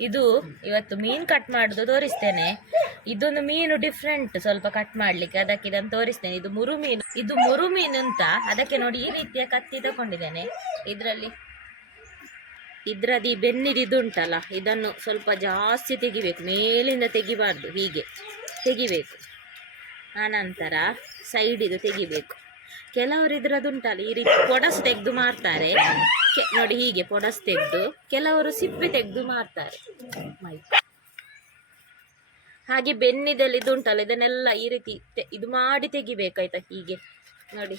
ಇದು ಇವತ್ತು ಮೀನ್ ಕಟ್ ಮಾಡುದು ತೋರಿಸ್ತೇನೆ. ಇದೊಂದು ಮೀನು ಡಿಫ್ರೆಂಟ್ ಸ್ವಲ್ಪ ಕಟ್ ಮಾಡ್ಲಿಕ್ಕೆ. ಅದಕ್ಕೆ ಇದನ್ನು ತೋರಿಸ್ತೇನೆ. ಇದು ಮುರು ಮೀನು. ಇದು ಮುರು ಮೀನು ಅಂತ ಅದಕ್ಕೆ ನೋಡಿ ಈ ರೀತಿಯ ಕತ್ತಿ ತಗೊಂಡಿದ್ದೇನೆ. ಇದರಲ್ಲಿ ಇದ್ರದ್ದು ಈ ಇದನ್ನು ಸ್ವಲ್ಪ ಜಾಸ್ತಿ ತೆಗಿಬೇಕು. ಮೇಲಿಂದ ತೆಗಿಬಾರ್ದು, ಹೀಗೆ ತೆಗಿಬೇಕು. ಆನಂತರ ಸೈಡ್ ಇದು ತೆಗಿಬೇಕು. ಕೆಲವರು ಇದ್ರದ್ದು ಉಂಟಲ್ಲ ಈ ರೀತಿ ಪೊಡಸ್ ತೆಗೆದು ಮಾರ್ತಾರೆ. ನೋಡಿ ಹೀಗೆ ಪೊಡಸ್ ತೆಗೆದು ಕೆಲವರು ಸಿಪ್ಪೆ ತೆಗೆದು ಮಾರ್ತಾರೆ. ಹಾಗೆ ಬೆನ್ನಿದಲ್ಲಿ ಇದುಂಟಲ್ಲ ಇದನ್ನೆಲ್ಲ ಈ ರೀತಿ ಇದು ಮಾಡಿ ತೆಗಿಬೇಕಾಯ್ತಾ ಹೀಗೆ. ನೋಡಿ.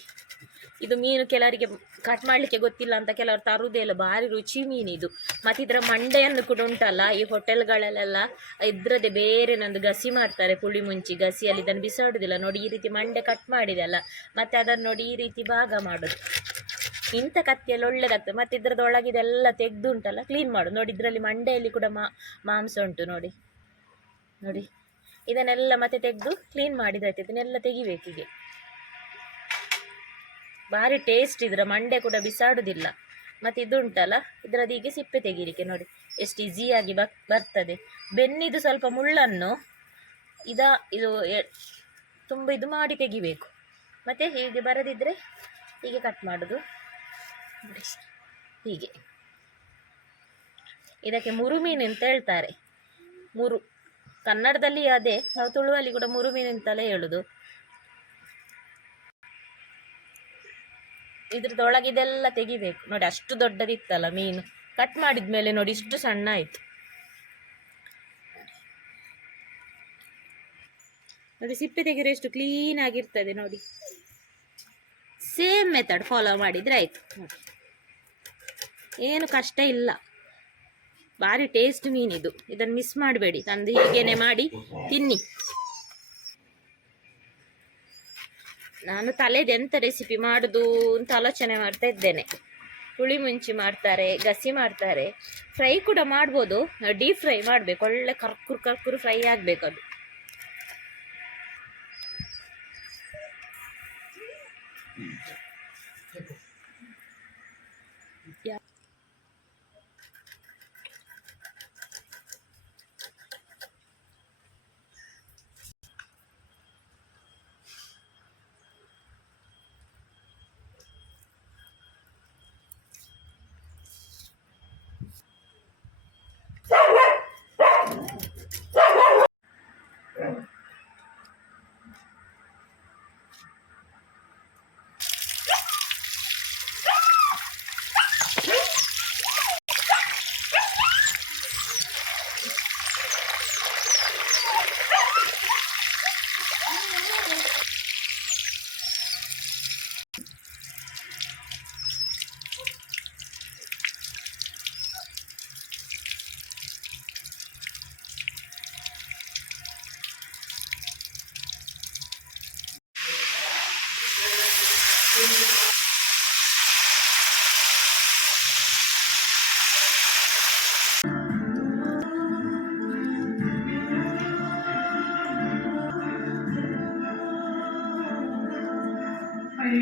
ಇದು ಮೀನು ಕೆಲವರಿಗೆ ಕಟ್ ಮಾಡ್ಲಿಕ್ಕೆ ಗೊತ್ತಿಲ್ಲ ಅಂತ ಕೆಲವರು ತರುವುದೇ ಇಲ್ಲ. ಭಾರಿ ರುಚಿ ಮೀನು ಇದು. ಮತ್ತೆ ಇದರ ಮಂಡೆಯನ್ನು ಕೂಡ ಉಂಟಲ್ಲ, ಈ ಹೋಟೆಲ್ಗಳಲ್ಲೆಲ್ಲ ಇದ್ರದ್ದೇ ಬೇರೆ ನಂದು ಗಸಿ ಮಾಡ್ತಾರೆ ಪುಳಿ ಮುಂಚಿ. ಗಸಿಯಲ್ಲಿ ಇದನ್ನು ಬಿಸಾಡುವುದಿಲ್ಲ ನೋಡಿ ಈ ರೀತಿ ಮಂಡೆ ಕಟ್ ಮಾಡಿದೆ ಅಲ್ಲ. ಮತ್ತೆ ಅದನ್ನು ನೋಡಿ ಈ ರೀತಿ ಭಾಗ ಮಾಡೋದು. ಇಂಥ ಕತ್ತಿಯಲ್ಲಿ ಒಳ್ಳೆದಾಗ್ತದೆ. ಮತ್ತೆ ಇದರದೊಳಗಿದೆಲ್ಲ ತೆಗೆದು ಉಂಟಲ್ಲ ಕ್ಲೀನ್ ಮಾಡು ನೋಡಿ ಇದರಲ್ಲಿ ಮಂಡೆಯಲ್ಲಿ ಕೂಡ ಮಾಂಸ ಉಂಟು ನೋಡಿ. ನೋಡಿ. ಇದನ್ನೆಲ್ಲ ಮತ್ತೆ ತೆಗೆದು ಕ್ಲೀನ್ ಮಾಡಿದಾಯ್ತು ಇದನ್ನೆಲ್ಲ ತೆಗಿಬೇಕಿಗೆ ಭಾರಿ ಟೇಸ್ಟ್ ಇದರ ಮಂಡೆ ಕೂಡ ಬಿಸಾಡುದಿಲ್ಲ. ಮತ್ತೆ ಇದು ಉಂಟಲ್ಲ ಇದರದ್ದು ಹೀಗೆ ಸಿಪ್ಪೆ ತೆಗೀಲಿಕ್ಕೆ ನೋಡಿ. ಎಷ್ಟು ಈಸಿಯಾಗಿ ಬ ಬರ್ತದೆ. ಬೆನ್ನಿದು ಸ್ವಲ್ಪ ಮುಳ್ಳನ್ನು ಇದ, ಇದು ತುಂಬ ಇದು ಮಾಡಿ ತೆಗಿಬೇಕು. ಮತ್ತೆ ಹೀಗೆ ಬರದಿದ್ರೆ ಹೀಗೆ ಕಟ್ ಮಾಡೋದು. ಹೀಗೆ. ಇದಕ್ಕೆ ಮುರುಮೀನು ಅಂತ ಹೇಳ್ತಾರೆ. ಮುರು, ಕನ್ನಡದಲ್ಲಿ ಅದೇ, ನಾವು ತುಳುವಲ್ಲಿ ಕೂಡ ಮುರುಮೀನು ಅಂತಲೇ ಹೇಳುದು. ಇದ್ರದೊಳಗಿದೆಲ್ಲ ತೆಗಿಬೇಕು. ನೋಡಿ ಅಷ್ಟು ದೊಡ್ಡದಿತ್ತಲ್ಲ ಮೀನು. ಕಟ್ ಮಾಡಿದ್ಮೇಲೆ ನೋಡಿ ಇಷ್ಟು ಸಣ್ಣ ಆಯ್ತು. ನೋಡಿ ಸಿಪ್ಪೆ ತೆಗೆದ್ರೆ ಎಷ್ಟು ಕ್ಲೀನ್ ಆಗಿರ್ತದೆ ನೋಡಿ. ಸೇಮ್ ಮೆಥಡ್ ಫಾಲೋ ಮಾಡಿದ್ರೆ ಆಯ್ತು. ಏನು ಕಷ್ಟ ಇಲ್ಲ. ಭಾರಿ ಟೇಸ್ಟ್ ಮೀನಿದು. ಇದನ್ನು ಮಿಸ್ ಮಾಡಬೇಡಿ. ತಂದು ಹೀಗೇನೆ ಮಾಡಿ, ತಿನ್ನಿ. ನಾನು ತಲೆದು ಎಂಥ ರೆಸಿಪಿ ಮಾಡೋದು ಅಂತ ಆಲೋಚನೆ ಮಾಡ್ತಾ ಇದ್ದೇನೆ. ಹುಳಿ ಮುಂಚಿ ಮಾಡ್ತಾರೆ ಗಸಿ ಮಾಡ್ತಾರೆ. ಫ್ರೈ ಕೂಡ ಮಾಡ್ಬೋದು. ಡೀಪ್ ಫ್ರೈ ಮಾಡಬೇಕು. ಒಳ್ಳೆ ಕರ್ಕುರು ಕರ್ಕುರು ಫ್ರೈ ಆಗಬೇಕು ಅದು. Yeah.